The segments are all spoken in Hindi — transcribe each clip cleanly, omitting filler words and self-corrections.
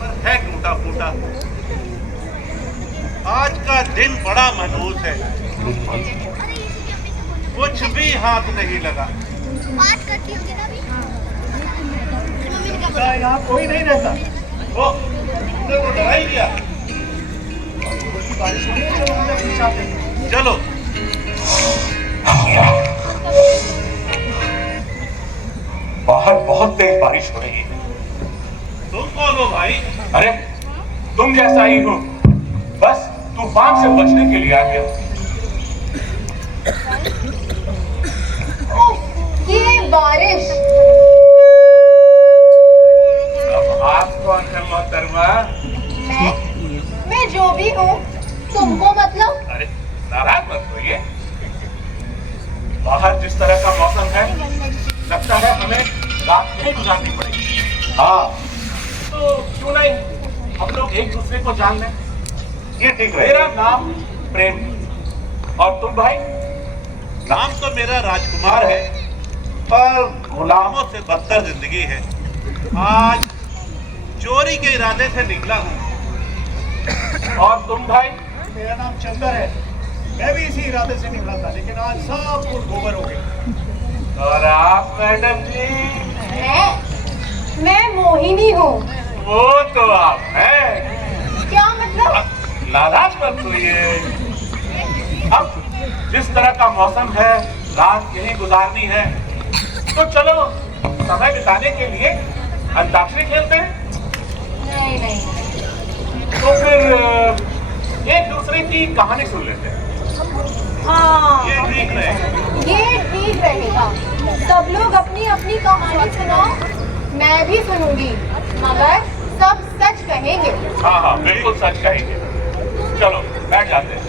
पर है टूटा फूटा। आज का दिन बड़ा मनहूस है, कुछ भी हाथ नहीं लगा। बात करती होगी ना अभी। यहाँ कोई नहीं रहता। वो तुमने वो डराई दिया। बारिश होनी है, चलो हम अपनी चाहते हैं। चलो। बाहर बहुत तेज बारिश हो रही है। तुम कौन हो भाई? अरे तुम जैसा ही हो, बस तूफान से बचने के लिए आ गया। ये बारिश। अब आप कौन है मोहतरमा? मैं जो भी हूँ, तुमको मतलब? अरे नाराज मत होइए। बाहर जिस तरह का मौसम है, लगता है हमें रात नहीं गुजारनी पड़ेगी। हाँ, तो क्यों नहीं हम लोग एक दूसरे को जान लें। ये ठीक है। मेरा नाम प्रेम, और तुम भाई? नाम तो मेरा राजकुमार है, पर गुलामों से बदतर जिंदगी है। आज चोरी के इरादे से निकला हूँ। और तुम भाई? मेरा नाम चंदर है, मैं भी इसी इरादे से निकला था, लेकिन आज सब कुछ गोबर हो गए। और आप मैडम जी? मैं मोहिनी हूँ। वो तो आप हैं। क्या मतलब? नाराज मत होइए। अब जिस तरह का मौसम है, रात यहीं गुजारनी है, तो चलो समय बिताने के लिए अंताक्षरी खेलते हैं। नहीं। तो फिर एक दूसरे की कहानी सुन लेते हैं। हाँ, ये ठीक है। ये ठीक रहेगा। सब लोग अपनी अपनी कहानी सुनाओ, मैं भी सुनूंगी, मगर सब सच कहेंगे। हाँ हाँ, बिल्कुल सच कहेंगे। चलो बैठ जाते हैं।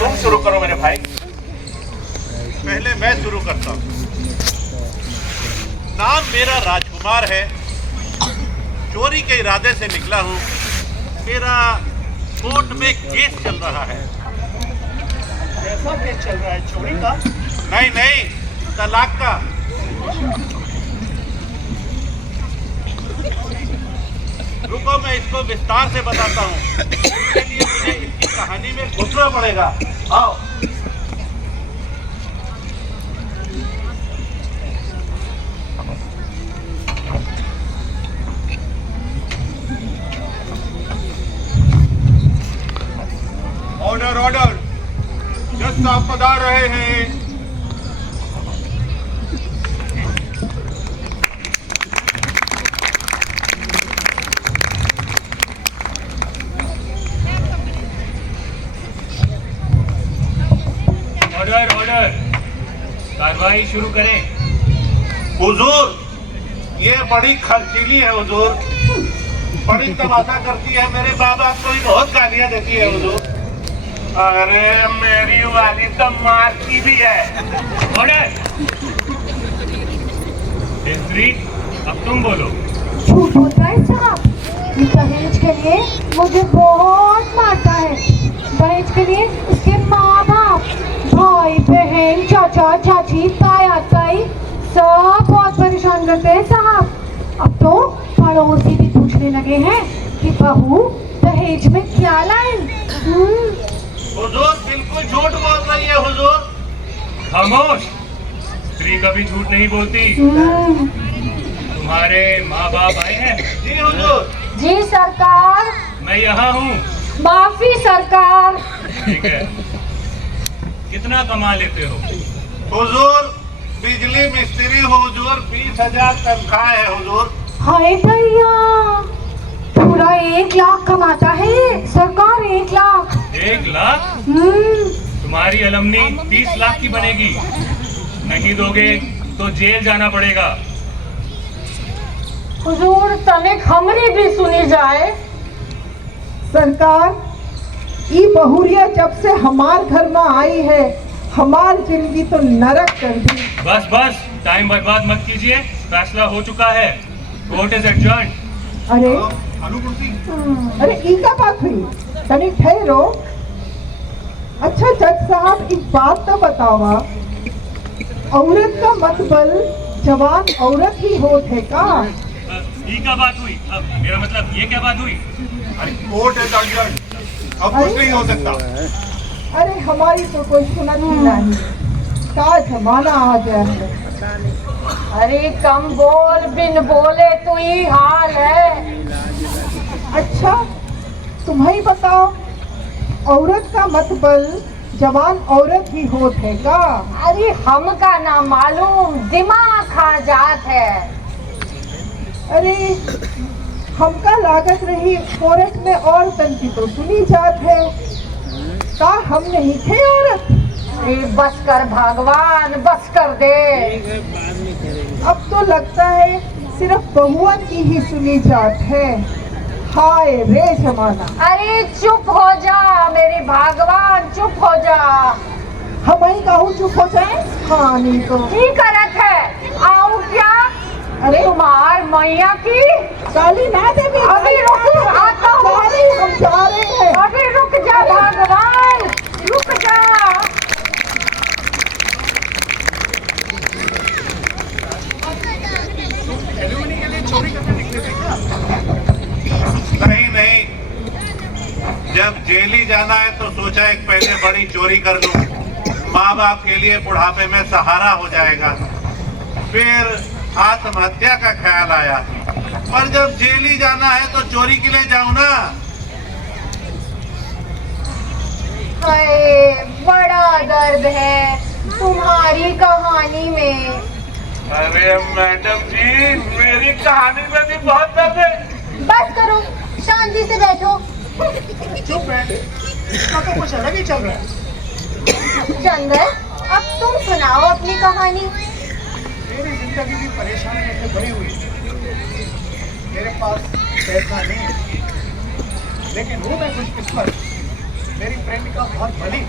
तुम शुरू करो मेरे भाई। पहले मैं शुरू करता हूँ। नाम मेरा राजकुमार है, चोरी के इरादे से निकला हूँ। मेरा कोर्ट में केस चल रहा है। कैसा केस चल रहा है? चोरी का? नहीं, तलाक का। रुको, मैं इसको विस्तार से बताता हूँ। इसके लिए मुझे इसकी कहानी में घुसना पड़ेगा। आओ। ऑर्डर, जज साहब पधार रहे हैं। ऑर्डर, कार्रवाई शुरू करें। हुजूर, ये बड़ी खर्चीली है हुजूर, बड़ी तमाशा करती है। मेरे बाबा को भी बहुत गालियां देती है हुजूर। अरे मेरी वाली तो मारती भी है। ऑर्डर। केसरी, अब तुम बोलो। झूठ बोलता है साहब। ये दहेज के लिए मुझे बहुत मारता है। दहेज के लिए उसके माँ बाप, भाई बहन, चाचा चाची, ताया ताई सब बहुत परेशान करते हैं साहब। अब तो पड़ोसी भी पूछने लगे हैं कि बहू दहेज में क्या लाए। हुजूर बिल्कुल झूठ बोल रही है हुजूर। खामोश। स्त्री कभी झूठ नहीं बोलती। तुम्हारे माँ बाप आए हैं? जी हुजूर। जी सरकार। मैं यहाँ हूँ। माफी सरकार। ठीक है, कितना कमा लेते हो? हुजूर बिजली मिस्त्री हुजूर, 20,000 तनख्वाह है हुजूर। हाय भैया, पूरा 1 लाख कमाता है सरकार। 1 लाख। 1 लाख? तुम्हारी अलमनी 30 लाख की बनेगी। नहीं दोगे तो जेल जाना पड़ेगा। हुजूर तनिक हमरी भी सुनी जाए। सरकार, ई बहुरिया जब से हमार घर में आई है, हमारी जिंदगी तो नरक कर दी। बस बस, टाइम बर्बाद मत कीजिए, फैसला हो चुका है। Court is adjourned. अरे अनुकुर्सी अरे ई का बात हुई, तनिक ठहरो। अच्छा जज साहब, एक बात तो बतावा, औरत का मतबल जवान औरत ही होत है का? ये क्या बात हुई? मेरा मतलब ये क्या बात हुई? अरे कोर्ट है एडजर्न, अब कुछ नहीं हो सकता। अरे हमारी तो कोई सुनत ही नहीं, का जमाना आ गया है। अरे कम बोल, बिन बोले तो ही हाल है। अच्छा तुम्हें बताओ, औरत का मतबल जवान औरत ही होत है का? अरे हमका ना मालूम, दिमाग खा जात है। अरे हमका लागत रही औरत में औरतन की तो सुनी जात है, का हम नहीं थे औरत? अरे बस कर भगवान, बस कर दे। अब तो लगता है सिर्फ बहुअन की ही सुनी जात है। हाय रे जमाना। अरे चुप हो जा मेरी भगवान, चुप हो जा। हम ही कहूँ चुप हो जाए? हाँ नहीं तो की करत है, आऊ क्या? अरे तुम्हार मैया की काली ना देवी, अभी रुक, आता हूँ। जा रही, हम जा रहे हैं। अभी रुक जा भगवान, रुक जा। एल्यूमिनी के लिए चोरी करने निकले थे क्या? नहीं नहीं, जब जेल ही जाना है तो सोचा एक पहले बड़ी चोरी कर लूं, माँ बाप के लिए बुढ़ापे में सहारा हो जाएगा। फिर आत्महत्या का ख्याल आया, पर जब जेल ही जाना है तो चोरी के लिए जाऊं ना। हाय बड़ा दर्द है तुम्हारी कहानी में। अरे मैडम जी, मेरी कहानी में भी बहुत दर्द है। बस करो, शांति से बैठो। चुप है, इसका तो कुछ अलग ही चल रहा है। चंदर, अब तुम सुनाओ अपनी कहानी। मेरी जिंदगी भी परेशानियों से भरी हुई है। मेरे पास पैसा नहीं है, लेकिन हूँ मैं खुशकिस्मत। मेरी प्रेमिका बहुत भली।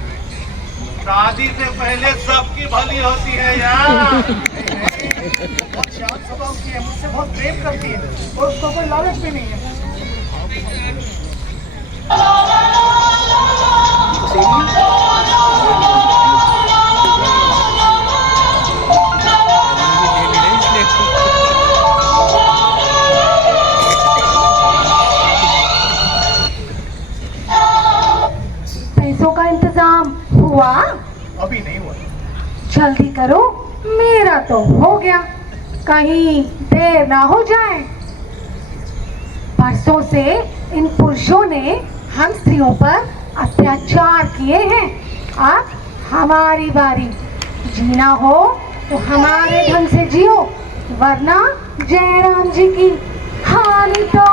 शादी से पहले सबकी भली होती है यार। बहुत शांत स्वभाव की है, मुझसे बहुत प्रेम करती है और उसको कोई लालच भी नहीं है। पैसों का इंतजाम हुआ? अभी नहीं हुआ। जल्दी करो, मेरा तो हो गया, कहीं देर ना हो जाए। परसों से इन पुरुषों ने हम स्त्रियों पर अत्याचार किए हैं, अब हमारी बारी। जीना हो तो हमारे ढंग से जियो, वरना जयराम जी की हानि तो।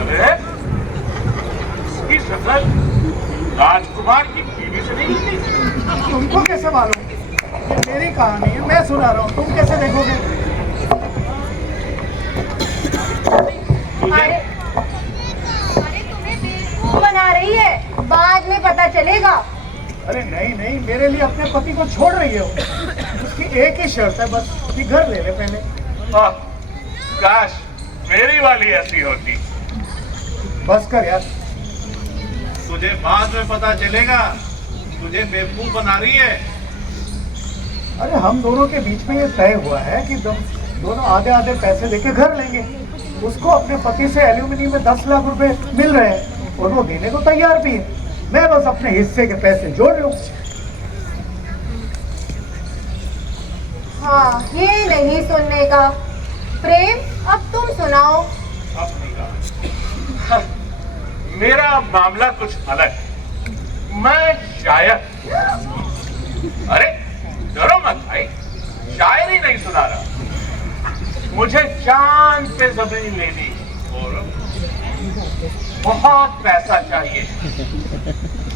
अरे इसकी शक्ल राजकुमार की बीवी से नहीं लगती। तुमको कैसे मालूम? ये मेरी कहानी है, मैं सुना रहा हूँ, तुम कैसे देखोगे? अरे तुम्हें बेवकूफ बना रही है, बाद में पता चलेगा। अरे नहीं नहीं, मेरे लिए अपने पति को छोड़ रही है वो। उसकी एक ही शर्त है बस कि घर ले ले पहले। आह, काश मेरी वाली ऐसी होती। बस कर यार। तुझे बाद में पता चलेगा, तुझे बेवकूफ बना रही है। अरे हम दोनों के बीच में ये तय हुआ है कि दोनों आधे आधे पैसे लेके घर लेंगे। उसको अपने पति से एल्यूमिनी में 10 लाख रुपए मिल रहे हैं और वो देने को तैयार भी है। मैं बस अपने हिस्से के पैसे जोड़ लूं। हाँ, ये नहीं सुनने का। प्रेम, अब तुम सुनाओ। मेरा मामला कुछ अलग है। मैं शायर। अरे डरो मत भाई, शायरी नहीं सुना रहा। मुझे चांद पे जमीन लेनी और बहुत पैसा चाहिए।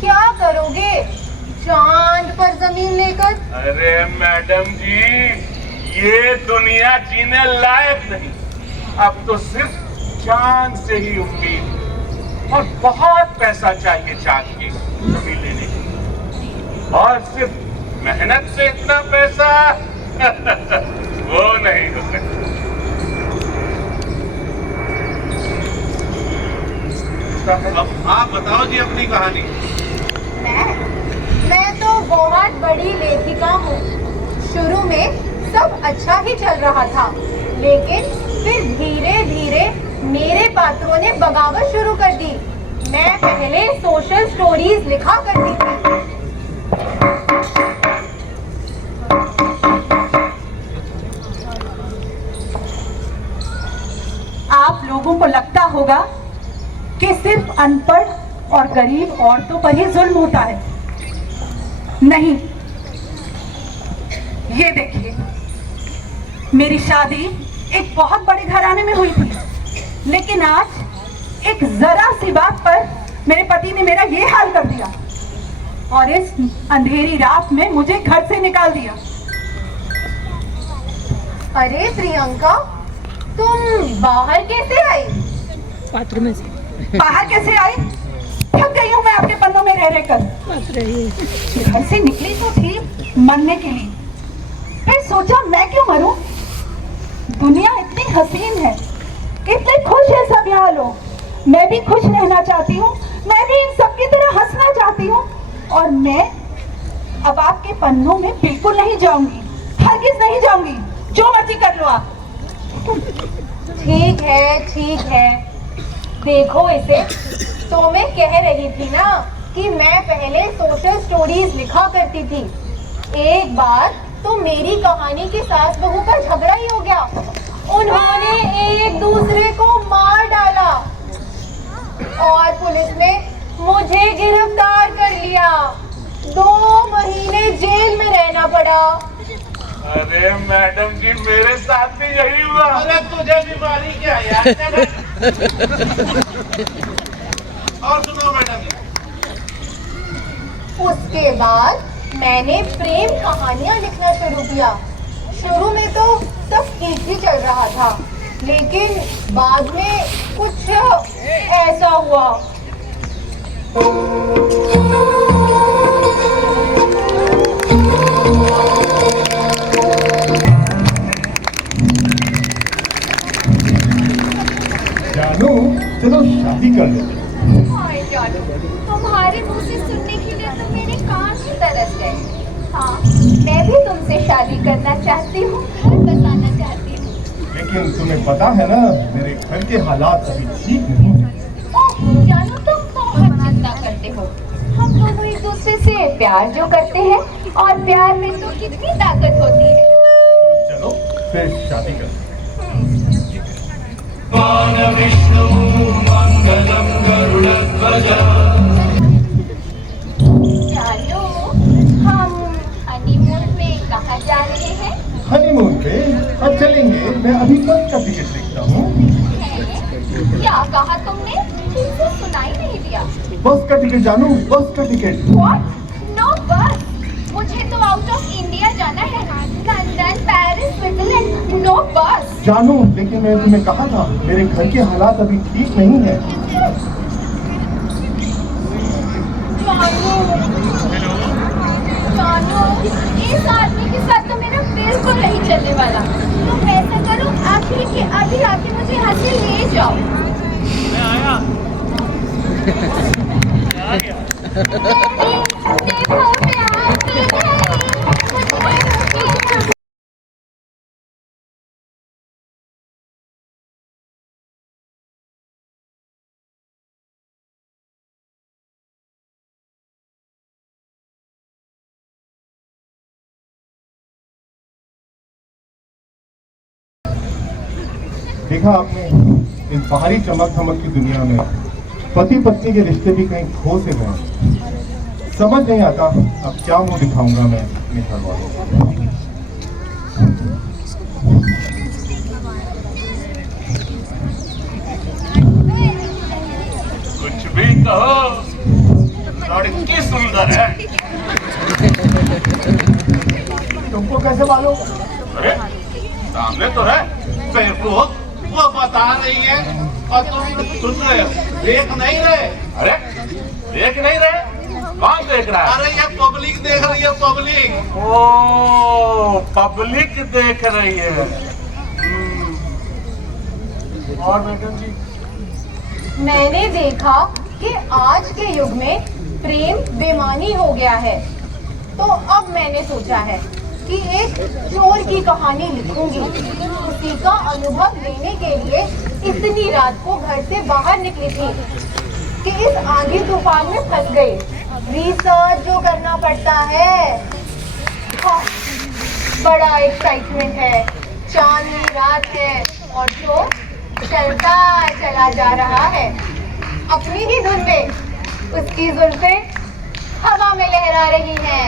क्या करोगे चांद पर जमीन लेकर? अरे मैडम जी, ये दुनिया जीने लायक नहीं। अब तो सिर्फ चांद से ही उम्मीद। और बहुत पैसा चाहिए चाहिए जमीन लेने के, और सिर्फ मेहनत से इतना पैसा वो नहीं हो सकता। अब आप बताओ जी अपनी कहानी। मैं तो बहुत बड़ी लेखिका हूँ। शुरू में सब अच्छा ही चल रहा था, लेकिन फिर धीरे धीरे मेरे पात्रों ने बगावत शुरू कर दी। मैं पहले सोशल स्टोरीज लिखा करती थी। आप लोगों को लगता होगा कि सिर्फ अनपढ़ और गरीब औरतों पर ही जुल्म होता है। नहीं, ये देखिए, मेरी शादी एक बहुत बड़े घराने में हुई थी, लेकिन आज एक जरा सी बात पर मेरे पति ने मेरा ये हाल कर दिया और इस अंधेरी रात में मुझे घर से निकाल दिया। अरे प्रियंका, तुम बाहर कैसे आई? बाहर कैसे आई? थक गई हूँ मैं आपके पन्नों में रह रहकर। घर से निकली तो थी मरने के लिए, फिर सोचा मैं क्यों मरूं? दुनिया इतनी हसीन है, इतने खुश है सब यहाँ लोग। मैं भी खुश रहना चाहती हूँ, मैं भी इन सब की तरह हंसना चाहती हूँ, और मैं अब आपके पन्नों में बिल्कुल नहीं जाऊंगी, हरगिज नहीं जाऊंगी। जो मर्जी कर लो आप। ठीक है, देखो इसे। तो मैं कह रही थी ना कि मैं पहले सोशल स्टोरीज लिखा करती थी। एक बार तो मेरी कहानी के सास बहू का झगड़ा ही हो गया। उन्होंने एक दूसरे को मार डाला और पुलिस ने मुझे गिरफ्तार कर लिया। 2 महीने जेल में रहना पड़ा। अरे मैडम जी, मेरे साथ भी यही हुआ। अरे तुझे बीमारी क्या यार? और सुनो मैडम जी। उसके बाद मैंने प्रेम कहानियां लिखना शुरू किया। शुरू में तो सब ठीक ही चल रहा था, लेकिन बाद में कुछ ऐसा हुआ। जानू, चलो शादी कर लेते हैं। हाय जानू, तुम्हारे मुंह से सुनने के लिए तो मेरे कान ही तरस गए। हाँ, मैं भी तुमसे शादी करना चाहती हूँ, घर बसाना चाहती हूँ। लेकिन तुम्हें पता है ना, मेरे घर के हालात अभी ठीक नहीं हैं। ओह जानू, तुम बहुत चिंता करते हो। हम दोनों एक दूसरे से प्यार जो करते हैं, और प्यार में तो कितनी ताकत होती है। तो चलो फिर शादी करते हैं। जानू, हम हनीमून पे कहाँ जा रहे हैं? हनीमून पे अब चलेंगे। मैं अभी बस का टिकट लिखता हूँ। क्या कहा तुमने? तुमसे सुनाई नहीं दिया। बस का टिकट जानू, बस का टिकट। What? No bus. मुझे तो आउट ऑफ इंडिया जाना है। London, Paris, Switzerland. नो बस। जानू, लेकिन मैं तुम्हें कहा था, मेरे घर के हालात अभी ठीक नहीं है। जानू, इस आदमी के साथ तो मेरा बिल्कुल नहीं चलने वाला। तुम ऐसा करो, अभी के अभी आके मुझे यहाँ से ले जाओ। देखो प्यार की है। देखा आपने, इस बाहरी चमक धमक की दुनिया में पति पत्नी के रिश्ते भी कहीं खो से गए। समझ नहीं आता अब क्या मुंह दिखाऊंगा मैं अपने घर वालों को। कुछ भी कहो, लड़की सुंदर है। तुमको कैसे मालूम? अरे सामने तो है। बेवकूफ, वो बता रही है और तुम सुन रहे हो, देख नहीं रहे। अरे देख नहीं रहे? कौन देख रहा है? अरे ये पब्लिक देख रही है, पब्लिक। ओ पब्लिक देख रही है। और मैडम जी, मैंने देखा कि आज के युग में प्रेम बेमानी हो गया है, तो अब मैंने सोचा है कि एक चोर की कहानी लिखूंगी। उसी का अनुभव लेने के लिए इतनी रात को घर से बाहर निकली थी कि इस आंधी तूफान में फंस गई। रिसर्च जो करना पड़ता है। हाँ, बड़ा एक्साइटमेंट है, चांदनी रात है और चोर चलता चला जा रहा है अपनी ही धुन पे। उसकी जुल्फें हवा में लहरा रही हैं।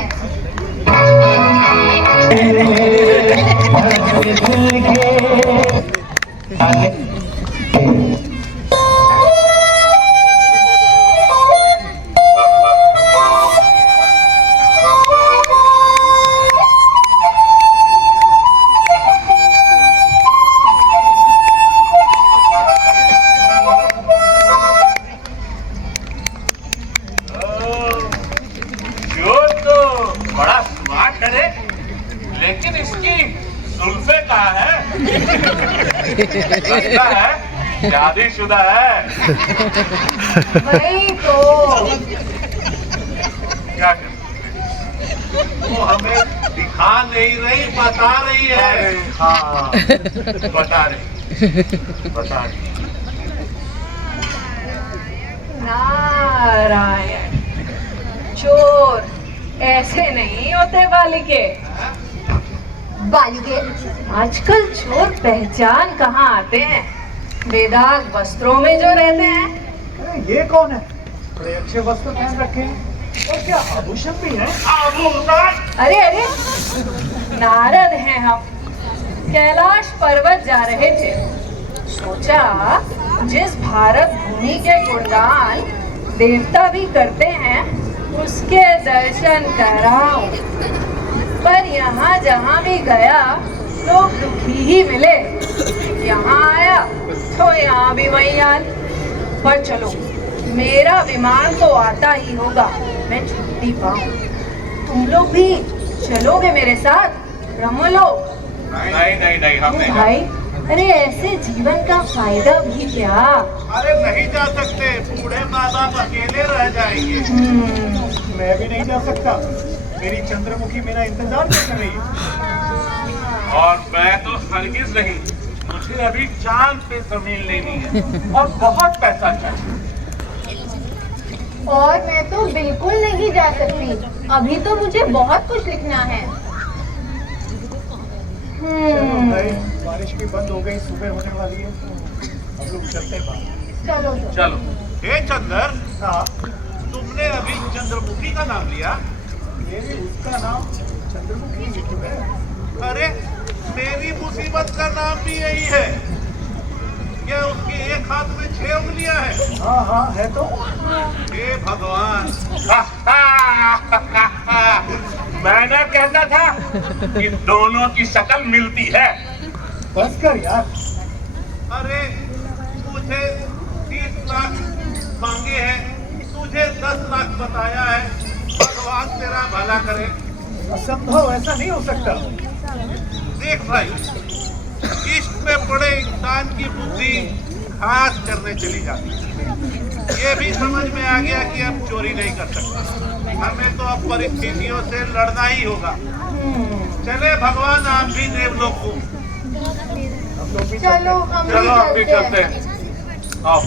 बड़ा स्मार्ट है रे, लेकिन इसकी जुल्फे कहाँ है? लगता है शादीशुदा है। वही तो। क्या कर? वो हमें दिखा नहीं रही, बता रही है। हाँ बता रही। नारायण, चोर ऐसे नहीं होते बालिके। बालिके? आजकल चोर पहचान कहाँ आते हैं, बेदाग वस्त्रों में जो रहते हैं। अरे ये कौन है? बड़े अच्छे वस्त्र पहन रखे हैं और क्या आभूषण भी है। आभूषण? अरे अरे, नारद हैं हम, कैलाश पर्वत जा रहे थे। सोचा जिस भारत भूमि के गुणगान देवता भी करते हैं उसके दर्शन कराऊं। पर यहाँ जहाँ भी गया लोग दुखी ही मिले। यहाँ आया तो यहाँ भी वही हाल। पर चलो, मेरा विमान तो आता ही होगा, मैं छुट्टी पाऊं। तुम लोग भी चलोगे मेरे साथ ब्रह्मलोक? नहीं हम नहीं। भाई, अरे ऐसे जीवन का फायदा भी क्या? अरे नहीं जा सकते, बूढ़े माँ बाप अकेले रह जाएंगे। मैं भी नहीं जा सकता, मेरी चंद्रमुखी मेरा इंतजार कर रही है। और मैं तो हरगिज नहीं, मुझे अभी चांद पे जमीन लेनी है और बहुत पैसा चाहिए। और मैं तो बिल्कुल नहीं जा सकती, अभी तो मुझे बहुत कुछ लिखना है। चलो भाई, बारिश भी बंद हो गई, सुबह होने वाली है, हम लोग चलते हैं बाहर। चलो चलो। हे चंदर, हाँ, तुमने अभी चंद्रमुखी का नाम लिया? ये भी उसका नाम चंद्रमुखी लिखी है। अरे मेरी मुसीबत का नाम भी यही है। क्या उसके एक हाथ में 6 उंगलियां हैं? हाँ है तो। हे भगवान, मैंने कहता था कि दोनों की शक्ल मिलती है। बस कर यार। अरे मुझे 30 लाख मांगे हैं, तुझे 10 लाख बताया है। भगवान तेरा भला करे। असंभव, ऐसा नहीं हो सकता। देख भाई, इश्क में पड़े इंसान की बुद्धि घास करने चली जाती है। ये भी समझ में आ गया कि अब चोरी नहीं कर सकता, हमें तो अब परिस्थितियों से लड़ना ही होगा। चले भगवान, आप भी देवलोक को। हम लोग भी चलो, हम चलो आप भी चलते हैं। हैं। आओ।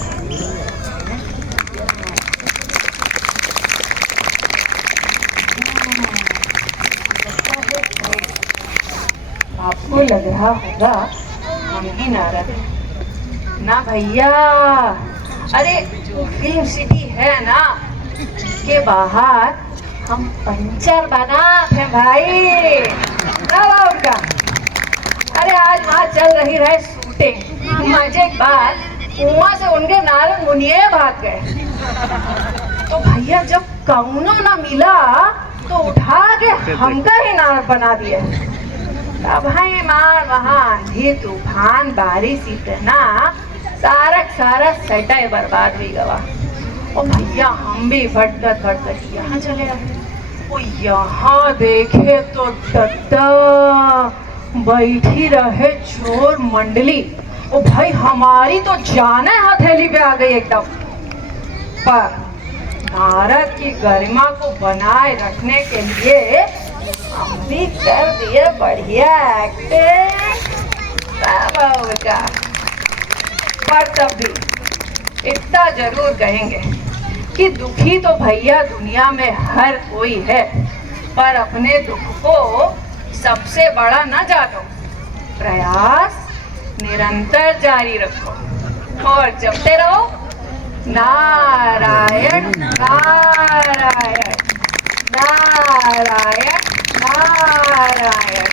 आपको लग रहा होगा हम ही नारद हैं। ना भैया, अरे फिल्म सिटी है ना, के बाहर हम पंचर बनाते हैं भाई। ना उनका, अरे आज वहाँ चल रही रहे शूटिंग। मजे की बात, वहाँ से उनके नारद मुनिये भाग गए। तो भैया जब कौनो ना मिला तो उठा के हमका ही नारद बना दिया। भाई मार वहाँ आंधी तूफान बारिश इतना सारा सटाई बर्बाद हुई गवा। ओ भैया हम भी भटकत यहाँ चले आए। ओ यहाँ देखे तो दद्दा बैठी रहे चोर मंडली। ओ भाई हमारी तो जान हथेली पे आ गई एकदम। पर भारत की गरिमा को बनाए रखने के लिए हम भी कर दिए बढ़िया एक्टिंग। पर तब भी इतना जरूर कहेंगे कि दुखी तो भैया दुनिया में हर कोई है, पर अपने दुख को सबसे बड़ा न जानो। प्रयास निरंतर जारी रखो और जपते रहो नारायण नारायण नारायण नारायण।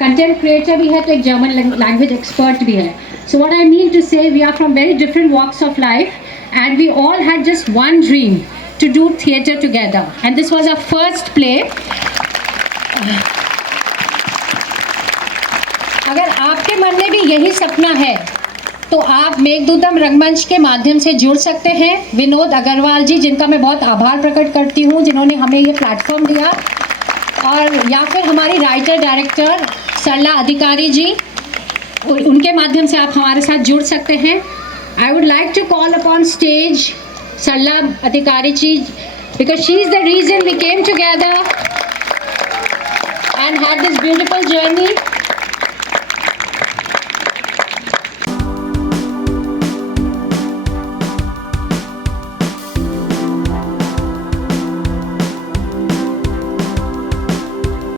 कंटेंट क्रिएटर भी है तो एक जर्मन लैंग्वेज एक्सपर्ट भी है. So what I mean to say, we are from very different walks of life and we all had just one dream, to do theatre together, and this was our first play. अगर आपके मन में भी यही सपना है तो आप मेघदूतम रंगमंच के माध्यम से जुड़ सकते हैं. विनोद अग्रवाल जी, जिनका मैं बहुत आभार प्रकट करती हूँ, जिन्होंने हमें ये प्लेटफॉर्म दिया, और या फिर हमारी राइटर डायरेक्टर सरला अधिकारी जी, उनके माध्यम से आप हमारे साथ जुड़ सकते हैं. I would like to call upon stage Sarla Adhikari ji, because she is the reason we came together and had this beautiful journey.